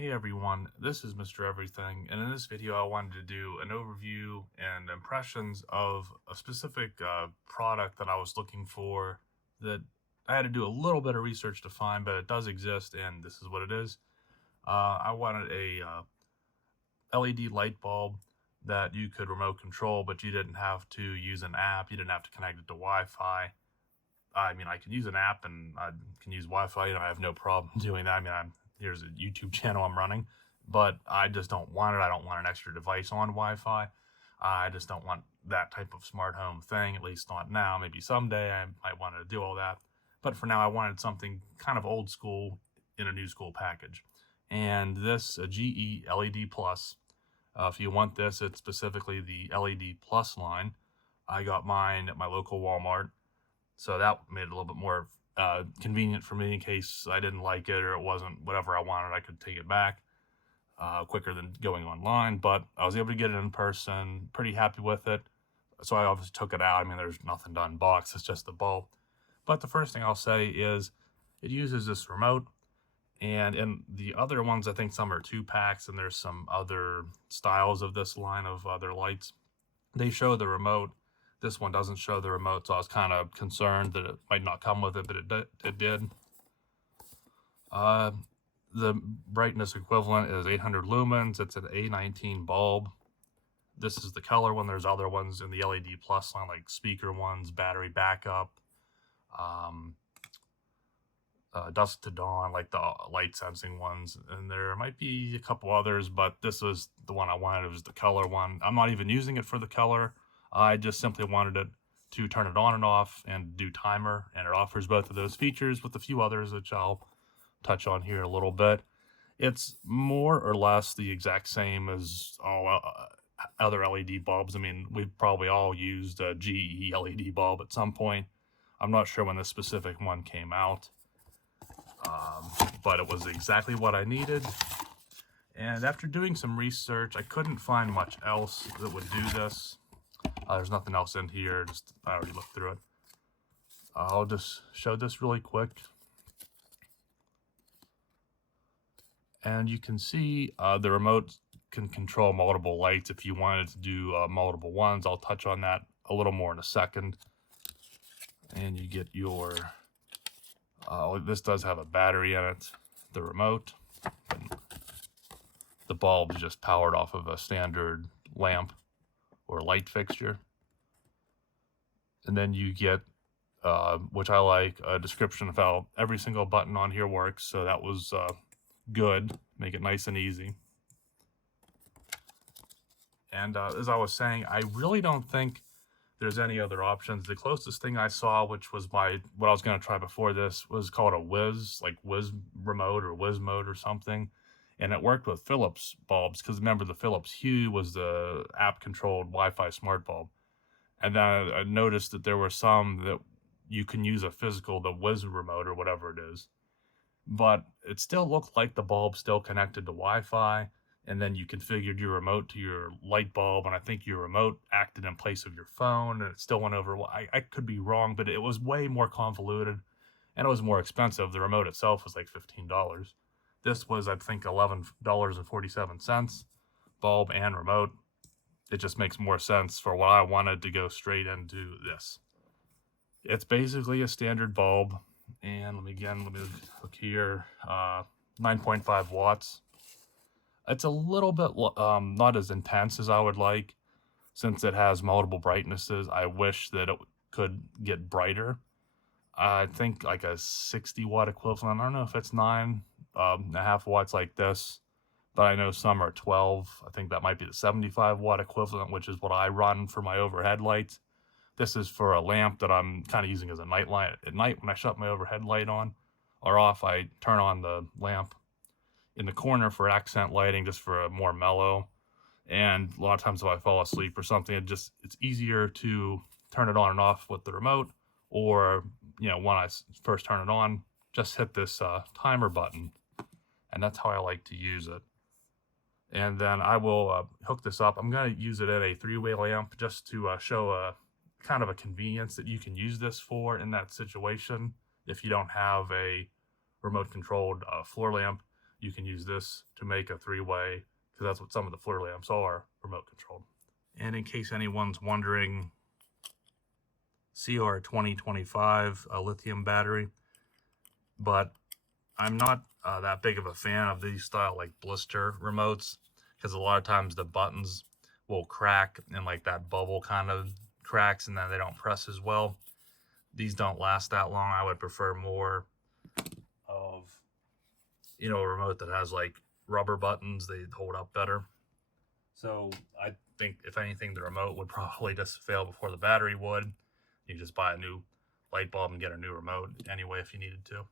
Hey everyone, this is Mr. Everything, and in this video I wanted to do an overview and impressions of a specific product that I was looking for that I had to do a little bit of research to find, but it does exist, and this is what it is. I wanted a LED light bulb that you could remote control, but you didn't have to use an app, you didn't have to connect it to Wi-Fi. I mean, I can use an app and I can use Wi-Fi, and I have no problem doing that. I mean, here's a YouTube channel I'm running, but I just don't want it. I don't want an extra device on Wi-Fi. I just don't want that type of smart home thing, at least not now. Maybe someday I might want to do all that. But for now, I wanted something kind of old school in a new school package. And this GE LED Plus, if you want this, it's specifically the LED Plus line. I got mine at my local Walmart. So that made it a little bit more convenient for me in case I didn't like it or it wasn't whatever I wanted. I could take it back quicker than going online, but I was able to get it in person, pretty happy with it. So I obviously took it out. I mean, there's nothing to unbox, it's just the bulb. But the first thing I'll say is it uses this remote, and in the other ones, I think some are 2-packs, and there's some other styles of this line of other lights. They show the remote. This one doesn't show the remote, so I was kind of concerned that it might not come with it, but it did. The brightness equivalent is 800 lumens. It's an A19 bulb. This is the color one. There's other ones in the LED Plus line, like speaker ones, battery backup, dusk to dawn, like the light sensing ones. And there might be a couple others, but this was the one I wanted. It was the color one. I'm not even using it for the color. I just simply wanted it to turn it on and off and do timer, and it offers both of those features with a few others which I'll touch on here a little bit. It's more or less the exact same as all other LED bulbs. I mean, we've probably all used a GE LED bulb at some point. I'm not sure when this specific one came out, but it was exactly what I needed. And after doing some research, I couldn't find much else that would do this. There's nothing else in here, I already looked through it. I'll just show this really quick. And you can see the remote can control multiple lights if you wanted to do multiple ones. I'll touch on that a little more in a second. And you get your, this does have a battery in it, the remote. The bulb is just powered off of a standard lamp or light fixture. And then you get, which I like, a description of how every single button on here works. So that was good, make it nice and easy. And as I was saying, I really don't think there's any other options. The closest thing I saw, which was what I was going to try before this, was called a Wiz, like Wiz remote or Wiz mode or something. And it worked with Philips bulbs, because remember the Philips Hue was the app-controlled Wi-Fi smart bulb. And then I noticed that there were some that you can use a physical, the Wiz remote or whatever it is. But it still looked like the bulb still connected to Wi-Fi, and then you configured your remote to your light bulb, and I think your remote acted in place of your phone, and it still went over. I could be wrong, but it was way more convoluted, and it was more expensive. The remote itself was like $15. This was, I think, $11.47, bulb and remote. It just makes more sense for what I wanted to go straight into this. It's basically a standard bulb, and let me look here, 9.5 watts. It's a little bit not as intense as I would like, since it has multiple brightnesses. I wish that it could get brighter. I think like a 60 watt equivalent. I don't know if it's 9.5 watts like this, but I know some are 12. I think that might be the 75 watt equivalent, which is what I run for my overhead lights. This is for a lamp that I'm kind of using as a night light. At night, when I shut my overhead light on or off, I turn on the lamp in the corner for accent lighting, just for a more mellow. And a lot of times if I fall asleep or something, it's easier to turn it on and off with the remote, or when I first turn it on, just hit this timer button, and that's how I like to use it. And then I will hook this up. I'm going to use it at a 3-way lamp, just to show a kind of a convenience that you can use this for in that situation. If you don't have a remote controlled floor lamp, you can use this to make a three-way, because that's what some of the floor lamps are, remote controlled. And in case anyone's wondering, CR2025, a lithium battery, but I'm not that big of a fan of these style like blister remotes, because a lot of times the buttons will crack and like that bubble kind of cracks, and then they don't press as well. These don't last that long. I would prefer more of, you know, a remote that has like rubber buttons. They hold up better. So I think if anything, the remote would probably just fail before the battery would. You just buy a new light bulb and get a new remote anyway if you needed to.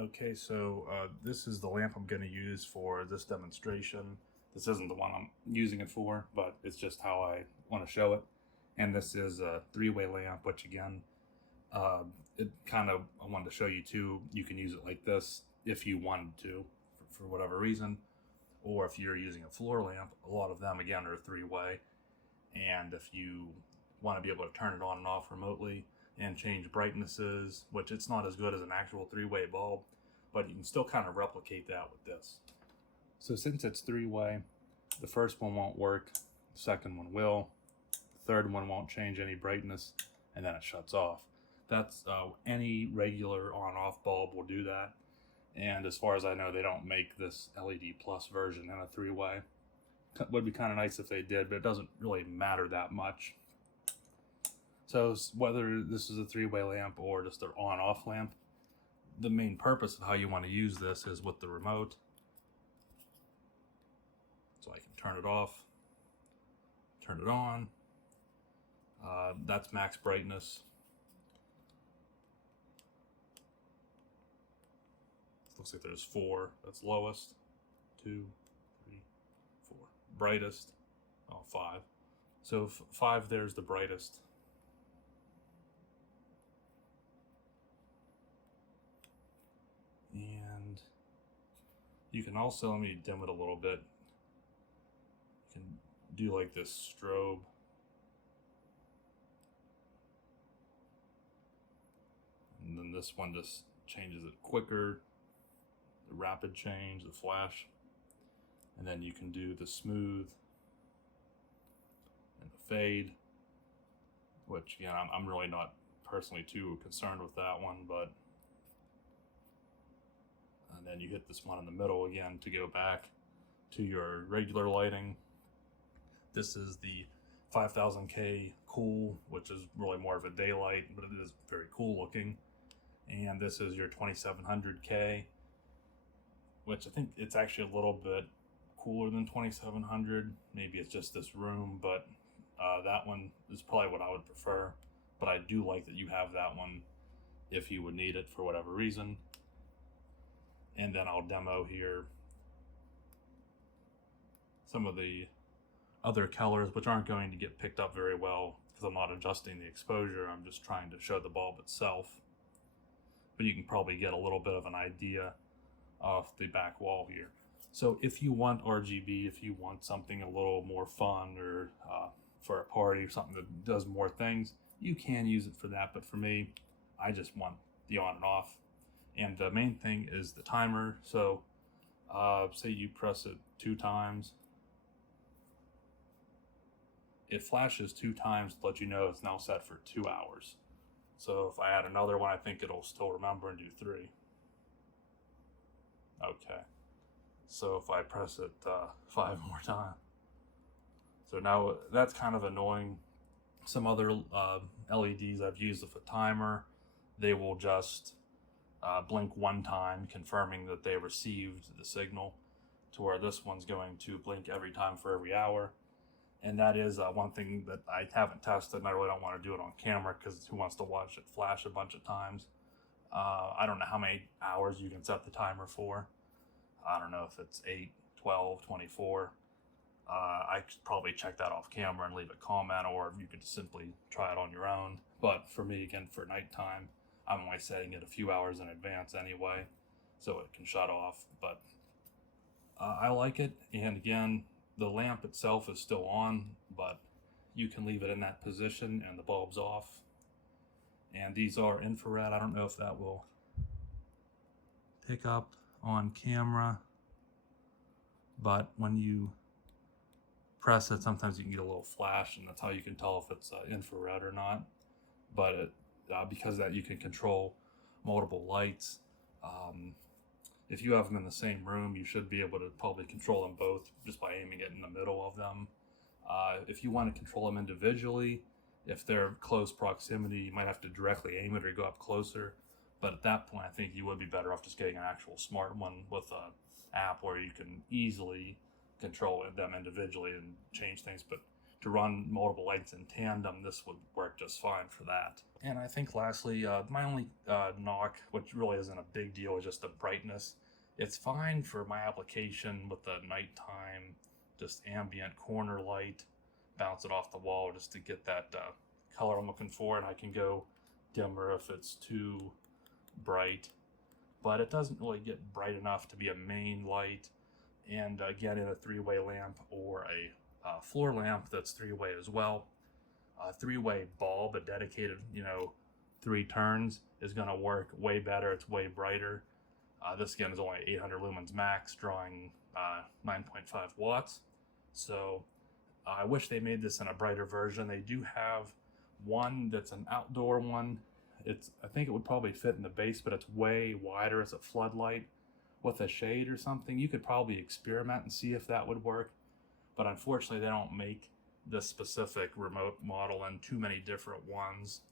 Okay, so this is the lamp I'm going to use for this demonstration. This isn't the one I'm using it for, but it's just how I want to show it. And this is a three-way lamp, which again, I wanted to show you too. You can use it like this if you wanted to, for whatever reason. Or if you're using a floor lamp, a lot of them again are three-way. And if you want to be able to turn it on and off remotely and change brightnesses, which it's not as good as an actual three-way bulb, but you can still kind of replicate that with this. So since it's three-way, the first one won't work, the second one will, the third one won't change any brightness, and then it shuts off. That's any regular on-off bulb will do that. And as far as I know, they don't make this LED plus version in a three-way. It would be kind of nice if they did, but it doesn't really matter that much. So whether this is a three-way lamp or just an on-off lamp, the main purpose of how you want to use this is with the remote. So I can turn it off, turn it on. That's max brightness. Looks like there's 4. That's lowest. 2, 3, 4. Brightest. Oh, 5. So 5, there's the brightest. And you can also, let me dim it a little bit. You can do like this strobe. And then this one just changes it quicker. The rapid change, the flash. And then you can do the smooth and the fade, which again, I'm really not personally too concerned with that one, but and then you hit this one in the middle again to go back to your regular lighting. This is the 5000K cool, which is really more of a daylight, but it is very cool looking. And this is your 2700K, which I think it's actually a little bit cooler than 2700. Maybe it's just this room, but that one is probably what I would prefer. But I do like that you have that one if you would need it for whatever reason. And then I'll demo here some of the other colors, which aren't going to get picked up very well because I'm not adjusting the exposure. I'm just trying to show the bulb itself. But you can probably get a little bit of an idea off the back wall here. So if you want RGB, if you want something a little more fun or for a party or something that does more things, you can use it for that. But for me, I just want the on and off. And the main thing is the timer. So say you press it 2 times. It flashes 2 times to let you know it's now set for 2 hours. So if I add another one, I think it'll still remember and do 3. Okay. So if I press it 5 more times. So now that's kind of annoying. Some other LEDs I've used with a timer, they will just blink 1 time, confirming that they received the signal, to where this one's going to blink every time for every hour. And that is one thing that I haven't tested, and I really don't want to do it on camera because who wants to watch it flash a bunch of times? I don't know how many hours you can set the timer for. I don't know if it's 8, 12, 24. I could probably check that off camera and leave a comment, or you could simply try it on your own. But for me, again, for nighttime, I'm only setting it a few hours in advance anyway, so it can shut off. But I like it, and again, the lamp itself is still on, but you can leave it in that position and the bulb's off. And these are infrared. I don't know if that will pick up on camera. but when you press it, sometimes you can get a little flash, and that's how you can tell if it's infrared or not. But because that you can control multiple lights. If you have them in the same room, you should be able to probably control them both just by aiming it in the middle of them. If you want to control them individually, if they're close proximity, you might have to directly aim it or go up closer. But at that point, I think you would be better off just getting an actual smart one with an app where you can easily control them individually and change things. But to run multiple lights in tandem, this would work just fine for that. And I think lastly, my only knock, which really isn't a big deal, is just the brightness. It's fine for my application with the nighttime, just ambient corner light, bounce it off the wall just to get that color I'm looking for, and I can go dimmer if it's too bright. But it doesn't really get bright enough to be a main light. And again, in a three-way lamp or a floor lamp that's three-way as well, a three-way bulb, a dedicated, 3 turns, is going to work way better. It's way brighter. This again is only 800 lumens max, drawing 9.5 watts. So I wish they made this in a brighter version. They do have one that's an outdoor one. I think it would probably fit in the base, but it's way wider. It's a floodlight with a shade or something. You could probably experiment and see if that would work. But unfortunately, they don't make this specific remote model in too many different ones.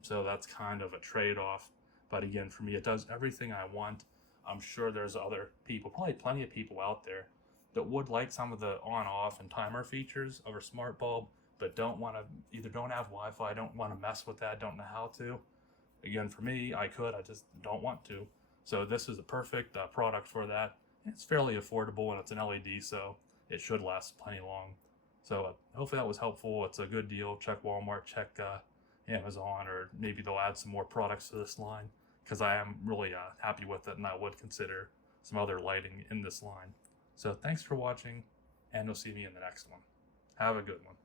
So that's kind of a trade-off. But again, for me, it does everything I want. I'm sure there's other people, probably plenty of people out there, that would like some of the on-off and timer features of a smart bulb, but don't want to, either don't have Wi-Fi, don't want to mess with that, don't know how to. Again, for me, I just don't want to. So this is a perfect product for that. It's fairly affordable, and it's an LED, so it should last plenty long. So hopefully that was helpful. It's a good deal. Check Walmart, check Amazon, or maybe they'll add some more products to this line, because I am really happy with it, and I would consider some other lighting in this line. So thanks for watching, and you'll see me in the next one. Have a good one.